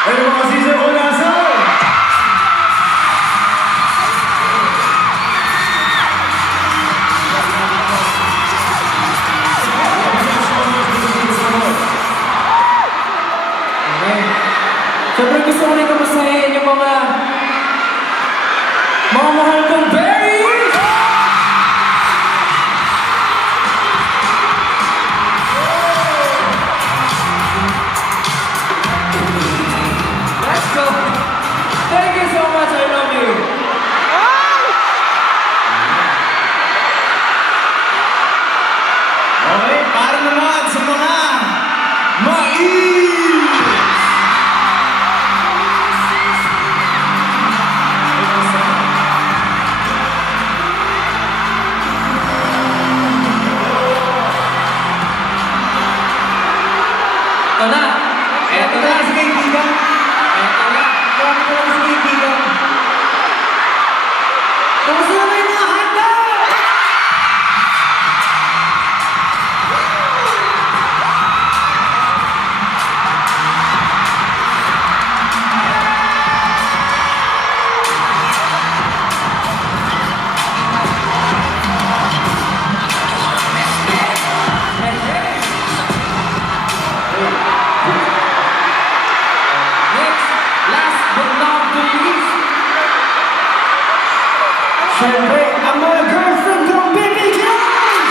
Ayun mga season ko nasa! Okay. Siyempre gusto ko rin kamustahin yung mga mahal kong berries! Let's go! Thank you so much, I love you! Okay, para naman sa mga mais! Ito na! Eto na si kaibigan. Ito na! Eto na si kaibigan. Kamusta naman yung mga hotdog? Next, last but not the least, Siyempre, ang mga girlfriend kong Baby Jones!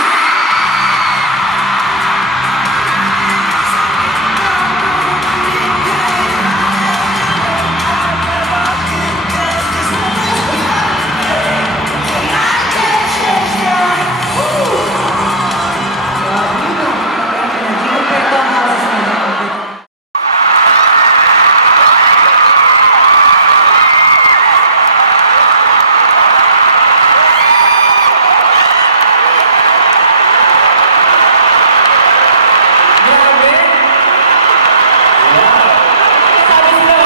grabe! Sabi sila,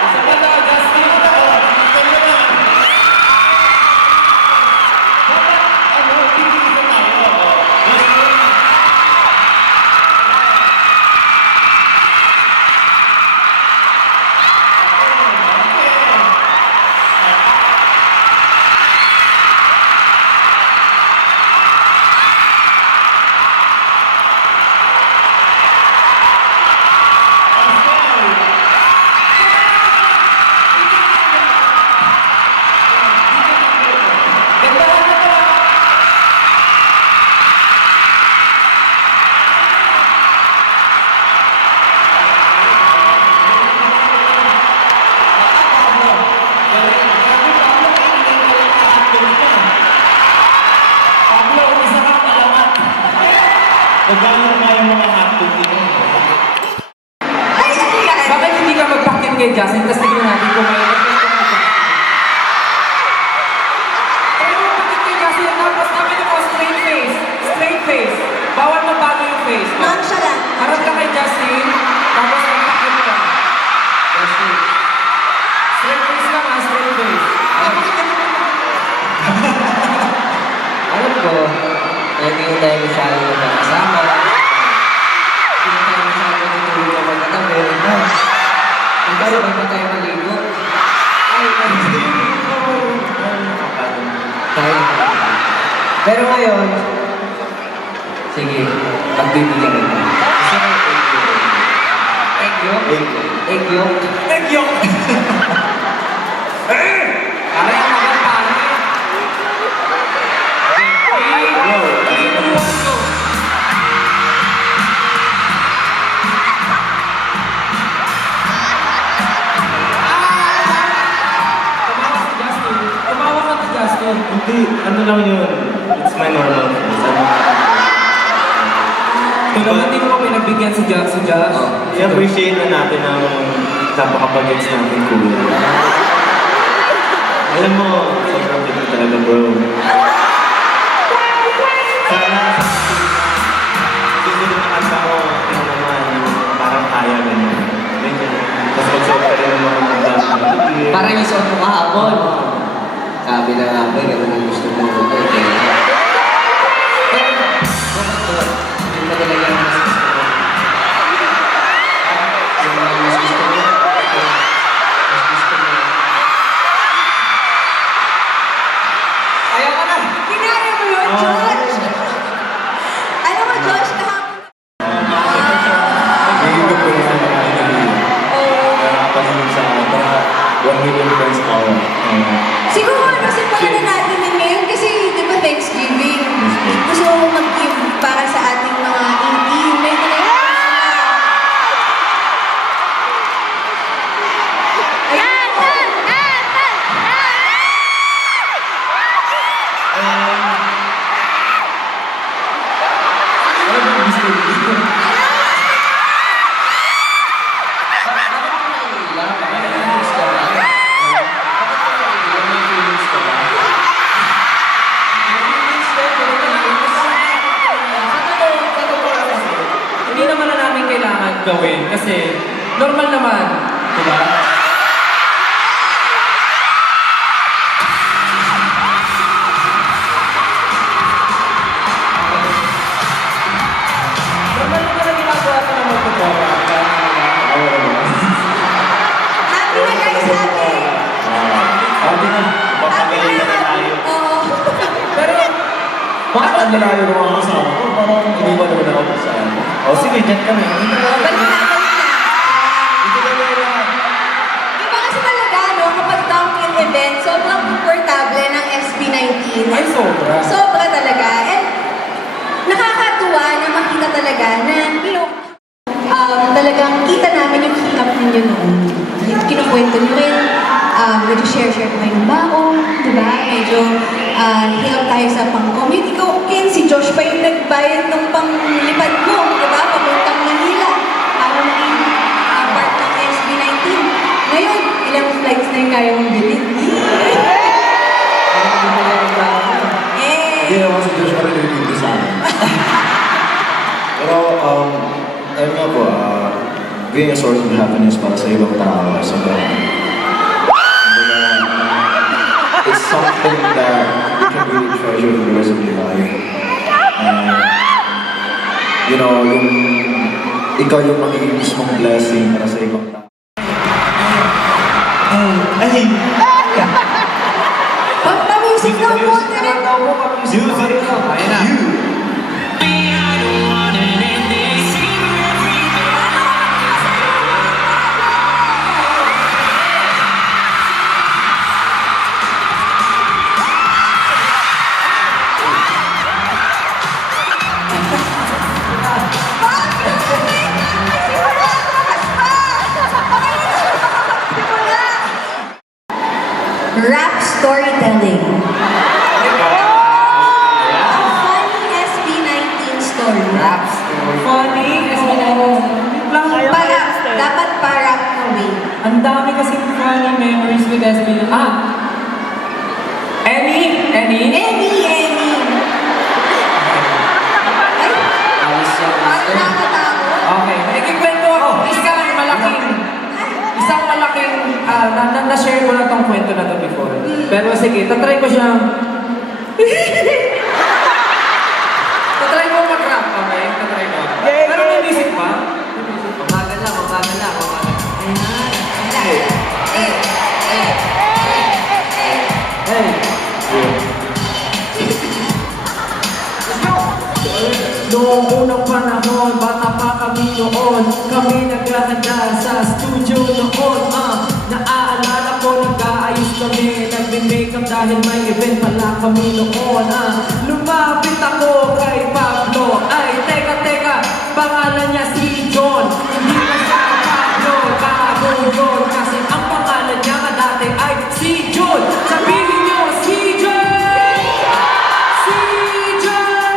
isa pa daw, Justin. Gandahan mo to. Pablo, isa kang alamat. Magkano nga yung mga hotdog dito? Bakit hindi ka magpakit kay Justin? Tapos tignan natin kung may effect ka kay Justin. Kaya mo magpakit kay Justin, tapos sabi niyo ko straight face. Straight face. Bawal mabago yung face. Nonchalant. Harap ka kay Justin, tapos magpakit ka. Justin. Straight face lang ha, straight face. Alam ko, hindi ko tayo masyado magkakasama. Hindi ko tayo masyado natulog na magkatabi. Pero ba't ba tayo maligo? Tayo. Pero ngayon, sige, pagbibigyan kita. Egg yolk? Egg yolk? Egg yolk! Pare, ang mga pare. Three, two, one, go. Tumawa si Justin. Tumawa ka si Justin. Hindi, ano lang yun. It's my normal voice. Ikaw hindi mo pinagbigyan si Josh. I-appreciate na natin ang napakapag-gets natin, kuya. Alam mo, sobrang bigat talaga, bro. Sana sa susunod na kanta mo, ano naman, parang kaya ganyan. Ganyan. Tapos magsuot ka rin ng mga magdang. Parang yung suot mo kahapon. Sabi na nga ba, ganun ang gusto mo. Okay. Pero gawin kasi normal naman, di ba? Normal naman na ginagawa ko ng magpapagawa. Happy na guys, happy! Sabi na, papagaling na tayo. Oo. Pero, Bakit ang lalayo ng mga kasama ko? Parang iniwan naman ako sa ano. O sige, dyan kami. Balik na, balik na. Dito na meron. Iba kasi talaga, no, kapag downhill event, sobrang komportable ng SB19. ay sobra. Sobra talaga. And nakakatuwa na makita talaga na, you know, talagang kita namin yung hirap ninyo noon. Yung kinukwento nyo rin, medyo share-share kayo ng baon, di ba? Medyo hirap tayo sa pang-commute. Ikaw, Ken, si Josh pa yung nagbayad ng panglipad mo, di ba? Papuntang Manila para maging part ng SB19. Ngayon, ilang flights na yung kaya mong bilhin? Hindi naman si Josh pa rin yung sa akin. Pero, ayun nga po, being a source of happiness para sa ibang tao, sobrang, it's something that you can really treasure for the rest of your life. And, you know, ikaw yung magiging mismong blessing para sa ibang tao. Ay! Pa-music na po, direct. Music! Ayun na. Rap storytelling. Funny SB19 story. Rap story. Funny. Para, dapat para way. Ang dami kasing funny memories with SB. Any? Any. Ay, Alis siya. parang nakakatakot. Okay, ikikwento ako. Isang malaking, na-share ko na tong kwento na to before. Pero sige, tatry ko siyang, tatry ko mag-rap, okay? Tatry ko. Pero may music pa? Umaga lang. Noong unang panahon, bata pa kami noon. Kami naghahanda sa studio noon. Naaalala ko, nag-aayos kami. Nagbe-makeup dahil may event pala kami noon. Lumapit ako kay Pablo. Ay, teka, pangalan niya si John. Hindi na siya Pablo, bago yun. Kasi ang pangalan niya nga dati ay si John. Sabihin niyo, si John! Si John!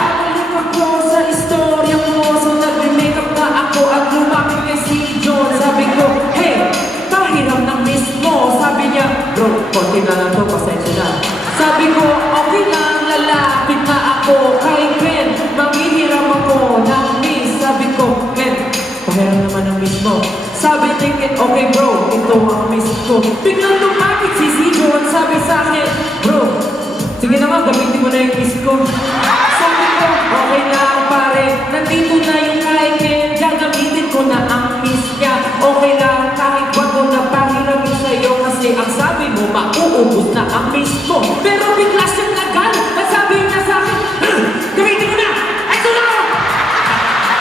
Babalik ako sa istorya mo. So nagme-makeup na ako at lumapit kay si John. Sabi ko, hey, pahiram ng miss mo. Sabi niya, bro, konti na lang to, pasensya na. Sabi ko, okay lang, lalapit na ako kay Ken. Manghihiram ako ng miss. Sabi ko, Ken, pahiram naman ng miss mo. Sabi ni Ken, okay bro, ito ang miss ko. Biglang lumapit si John. Sabi sa akin, bro, sige na nga, gamitin mo na yung miss ko. Sabi ko, okay lang pare, nandito na yung kay Ken, gagamitin ko na ang miss niya. Okay lang, kahit bago na pahiram yun sa'yo, kasi ang sabi mo, mauubos na ang miss ko. Pero bigla siyang nagalit, at sabi niya sa akin, gamitin mo na! Ito na ako!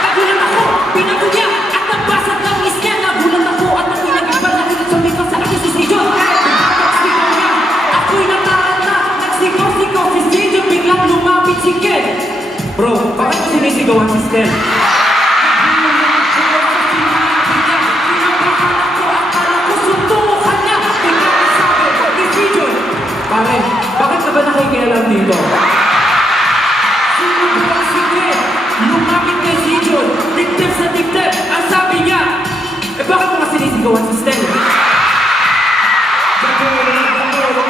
Nagulat ako, pinago niya, at nagbasag ng miss niya. Nagulat ako, at nakinagin pa natin at sumigaw sa akin si John. Nagsigaw niya, ako'y nataranta, nagsigaw-sigaw si John, biglang lumapit si Ken. Bro, bakit mo sinisigawan si Ken? Pare, bakit ka ba nakikialam dito? Sinubukan si Ken, lumapit kay si John, dibdib sa dibdib, ang sabi niya, bakit mo nga sinisigawan si Stel? Gagawin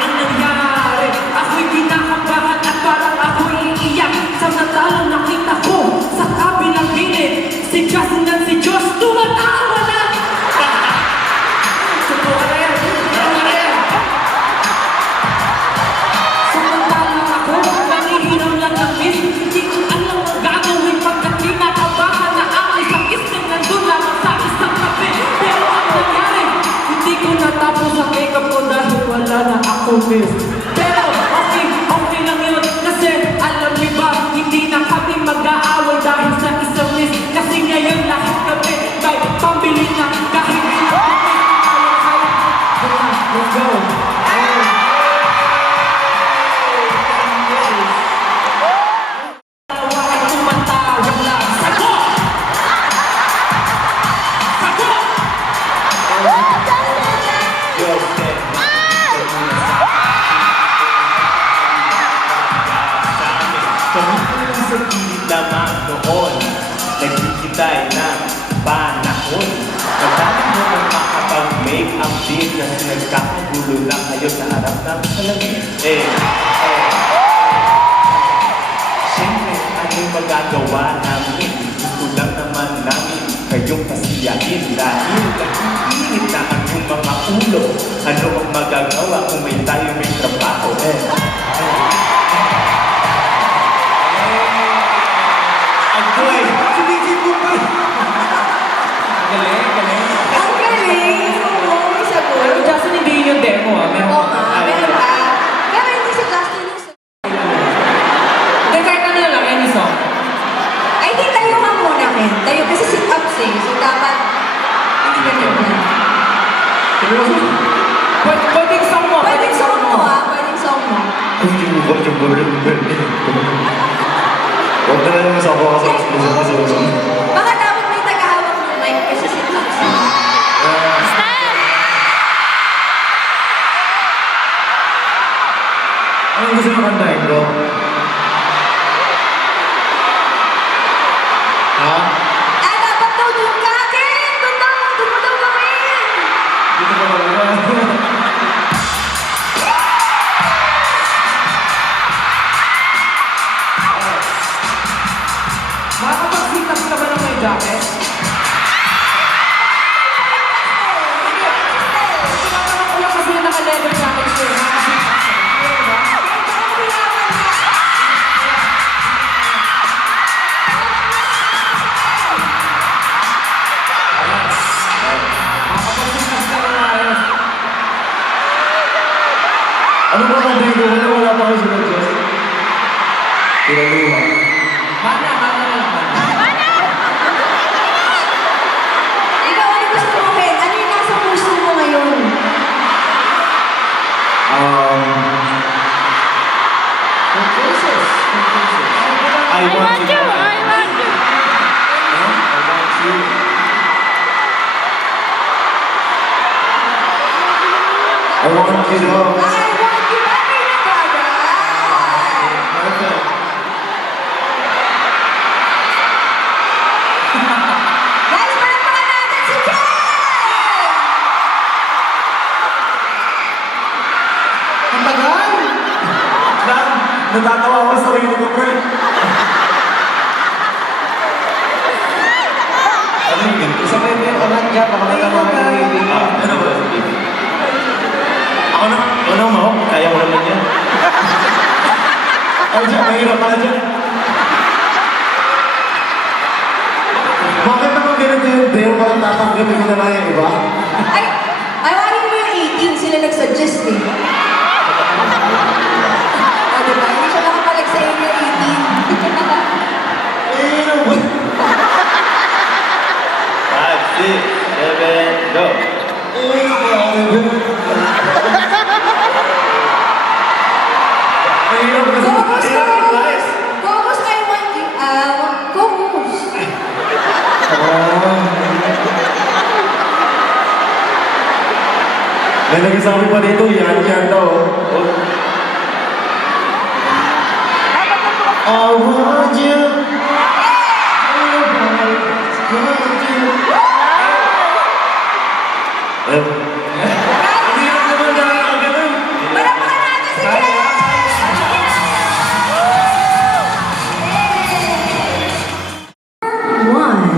ang nangyari, ako'y kinakabahan at parang ako'y iiyak. Samantalang nakita ko sa kabilang gilid, Kami lang sa gilid lamang noon, naghihintay ng panahon. Madami mo ang makapag-make up din kasi nagkakagulo lang kayo sa harap ng salamin. Siyempre, anong magagawa namin? Gusto lang naman namin kayong pasiyahin dahil nag-iinit na ang iyong mga ulo. Ano ang magagawa kung may tayo may trabaho? Agoy! Si DJ Bupay! Galing, galing. Ang galing! Oo, may sagot. Pero Justin, hindi yun yung demo ah. Meron Oo nga, meron pa. Pero hindi si Justin yung sagot. Hindi, kahit ano lang, any song. Ay, di tayo ka muna, Ken. Tayo kasi sit-ups eh. So, dapat hindi ka na. Pwedeng song mo. Pwedeng song mo, ah. Pwedeng song mo. Hindi mo ba yung bulong? Huwag na naman sa ako kasi Baka dapat may tagahawak ng mic kasi sit-ups eh. Anong gusto mo kantahin ko? Ha? Ah, dapat daw doon ka, Ken! Doon mo daw gawin! Dito ka ba? Makakapag-sit-ups ka ba ng may jacket? Tinatanong ko lang kasi yung naka-leather jacket siya. Makaka-sit-ups ka. Diba? Makakapag-sit-ups ka ng ayos. Ano ba kantahin ko? Wala pa ako sunod, Diyos. Pinaluha. Mana na lang. Ikaw, ano gusto mo, Ken? Ano yung nasa puso mo ngayon? I want you. I want you. I want you to know. I want you back in the brother! Perfect. Guys, palakpakan natin si Ken! Ang tagal! Lang, natatawa ako sa sarili ko, bro. Ano yun? Isabay mo yung kamat dyan, baka matama ka yung baby. Ano ba? Ako na mo. Kaya mo naman yan. Ay, dyan, mahirap pala dyan. Bakit naman ganito yung Dale? Parang tatanggapin ko na lang yung iba? Ay, ayawarin mo yung 18, sila nag-suggest eh. O, diba? Hindi siya nakapalag sa inyo 18. Eh, ano ba? 5, 6, 7, go. Eh, ano ba? Mahirap kasi. Gomos, Mahirap yung Gomos! guys. Gomos, I want you. Gomos. May nagsasabi pa dito, yan daw. I want you. Hindi naman dahil ganun. Palakpakan natin si Ken! One.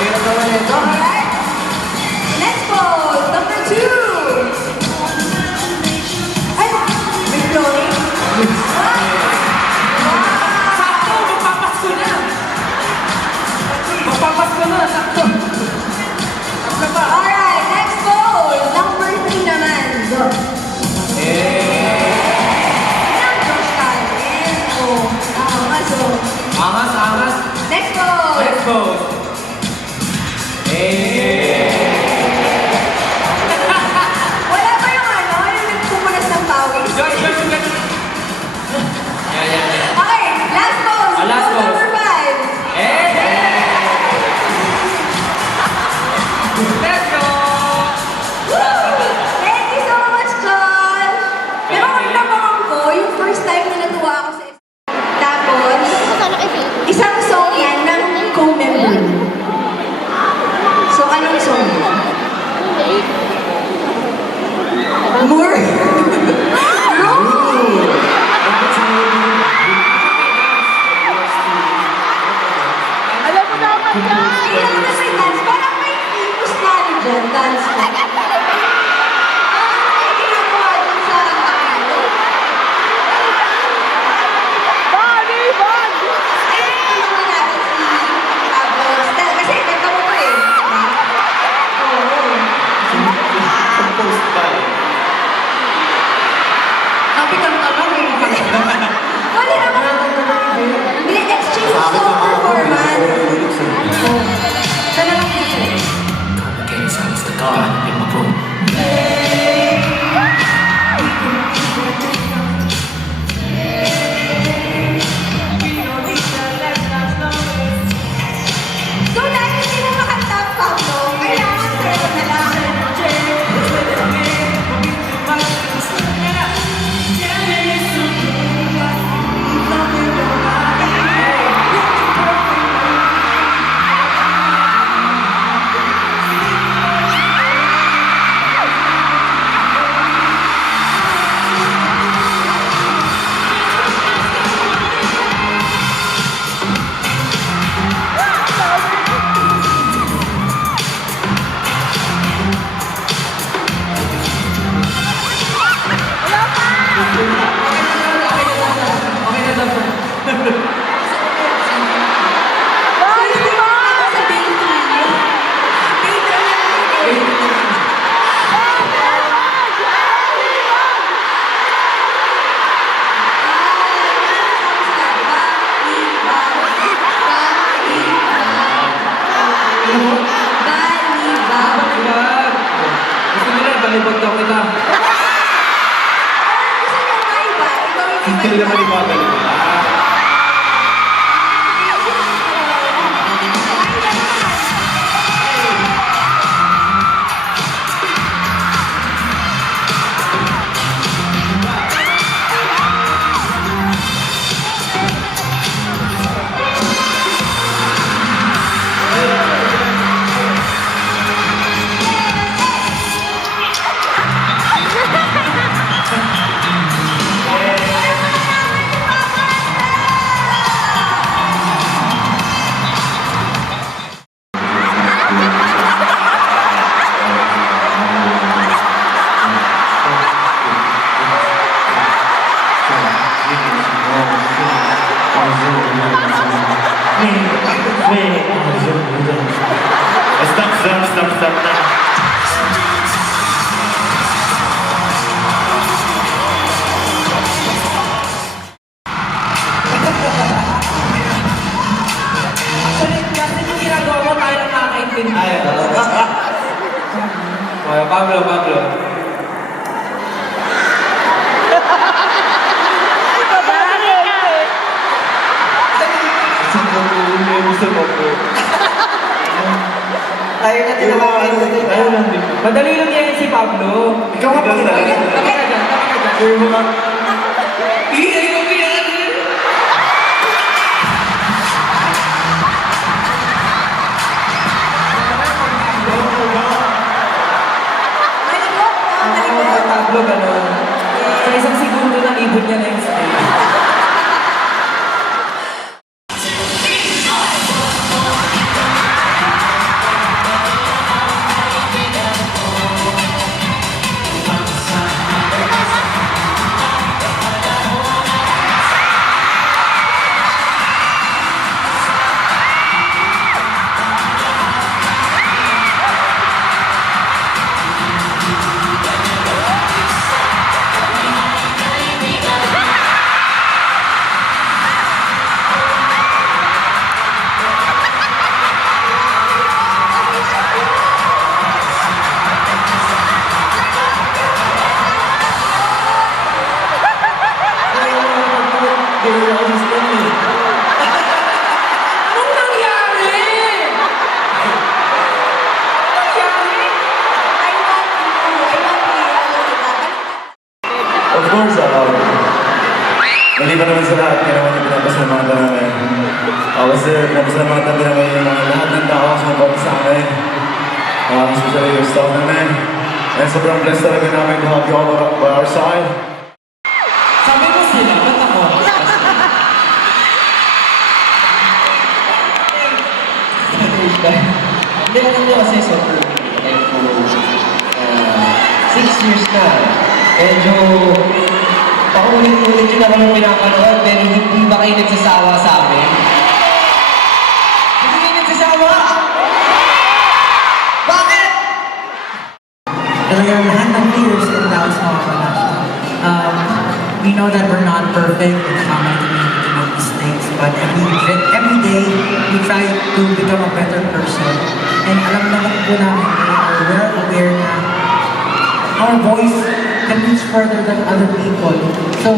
Mahirap naman ito. Alright. Next pose, number 2. Ay, may flowing. Sakto, magpapasko na. Magpapasko na, sakto. Sakto pa. Alright, next pose, number 3 naman. Go. Josh Calvin. Oh, angas oh. Angas, angas. Next pose. Let's go. Wala pa yung ano, yung nagpupunas ng pawis. Joy, Joy, Joy. Okay, last pose. Last pose. palibot daw kita. Gusto niyo ba iba? Ikaw yung Hindi naman ibabalik. Stop na. Kasi yung ginagawa mo tayo lang nakakaintindi. Pablo. Tayo na tinawakain. Tayo lang din. Madali lang yan si Pablo. Ikaw nga Tabi pakita. ka dyan. Sure mo nga. Malikot, no? Malikot. Pablo, gano'n. Sa isang segundo na ibon niya na yung stage. Anong nangyari? I want you. Of course, maliban naman sa lahat, kaya naman yung pinapasalamatan namin. Kasi pinapasalamatan din namin yung mga lahat ng tao sa mga sa amin. Especially yung staff namin. And sobrang blessed talaga namin to have you all by our side. Sabi ko sila, ba't ako? Hindi alam niyo kasi sobrang thankful. 6 years na. Medyo paulit-ulit yun na kami pinapanood pero hindi ba kayo nagsasawa sa amin? Hindi kayo nagsasawa? Bakit? Talagang lahat ng fears and doubts mawawala siya. We know that we're not perfect, it's common to make mistakes, but every day, we try to become a better person. And alam naman po namin, we're aware na our voice can reach further than other people. So,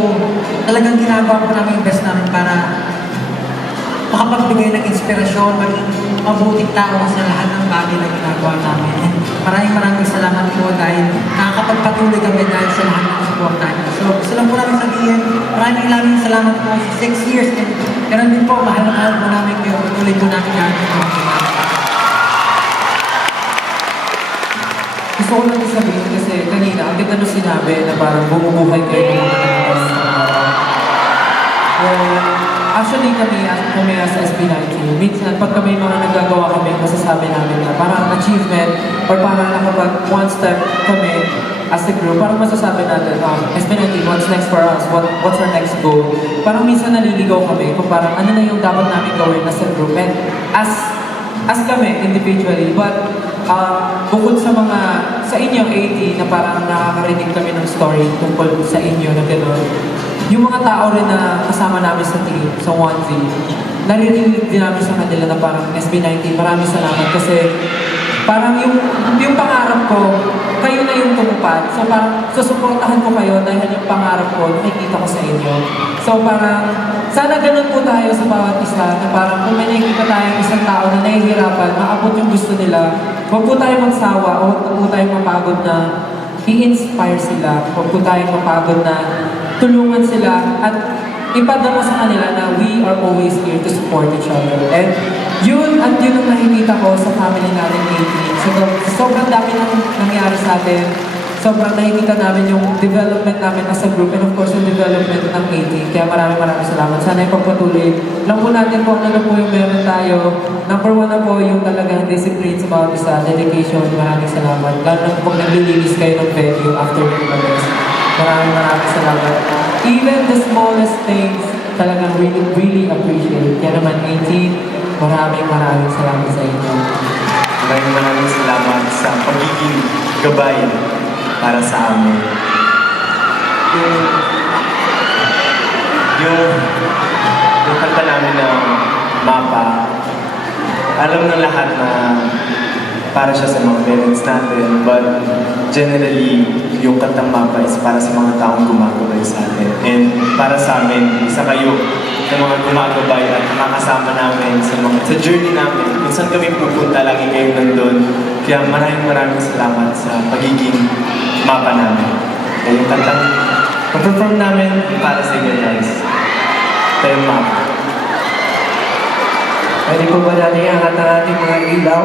talagang ginagawa po namin yung best namin para makapagbigay ng inspirasyon, maging mabuting tao sa lahat ng bagay na ginagawa namin. And maraming salamat po dahil nakakapagpatuloy kami dahil sa lahat ng suporta niyo. So gusto lang po namin sabihin, maraming salamat po sa 6 years. And ganun din po, mahal na mahal po namin kayo. Patuloy po namin gano'n po. Gusto ko lang sabihin kasi kanina, ang ganda nung sinabi na parang bumubuhay kayo ng mga nakakasama sa araw. Actually kami as SB19, minsan pag kami mga nagagawa kami, masasabi namin na parang achievement or parang nakapag one step kami as a group, parang masasabi natin, SB19, what's next for us? What's our next goal? Parang minsan naliligaw kami kung parang ano na yung dapat namin gawin as a group and as kami individually, but bukod sa mga sa inyong 80 na parang nakakarinig kami ng story tungkol sa inyo na gano'n, yung mga tao rin na kasama namin sa team, sa 1Z, naririnig din namin sa kanila na parang SB19, maraming salamat kasi parang yung pangarap ko, kayo na yung tumupad. So parang susuportahan ko kayo dahil yung pangarap ko, nakikita ko sa inyo. So parang, sana ganun po tayo sa bawat isa, na parang kung may nakikita tayong isang tao na nahihirapan, maabot yung gusto nila, huwag po tayo magsawa, o huwag po tayo mapagod na i-inspire sila, huwag po tayo mapagod na tulungan sila, at ipadama sa kanila na we are always here to support each other. And yun ang nakikita ko sa family natin 18. So, sobrang dami nang nangyari sa atin. Sobrang nakikita namin yung development namin as a group, and of course yung development ng 18. Kaya maraming salamat. Sana ipagpatuloy. Alam po natin kung ano po yung meron tayo. Number one na po yung talagang discipline sa bawat isa, dedication. Maraming salamat. Lalo na kung naglilinis kayo ng venue after yung labas. Maraming salamat. Even the smallest things, talagang really appreciate. Kaya naman 18, maraming salamat sa inyo. Maraming salamat sa pagiging gabay para sa amin. Yung kanta namin ng mapa, alam ng lahat na para siya sa mga parents natin, but generally, yung kantang mapa is para sa mga taong gumagabay sa atin. And para sa amin, isa kayo sa mga gumagabay at nakakasama namin sa journey namin. Kung saan kami pupunta, lagi kayo nandun. Kaya maraming salamat sa pagiging mapa namin. Kaya yung kantang perform namin para sa inyo guys. Ito yung mapa. Pwede po ba natin iangat ang ating mga ilaw?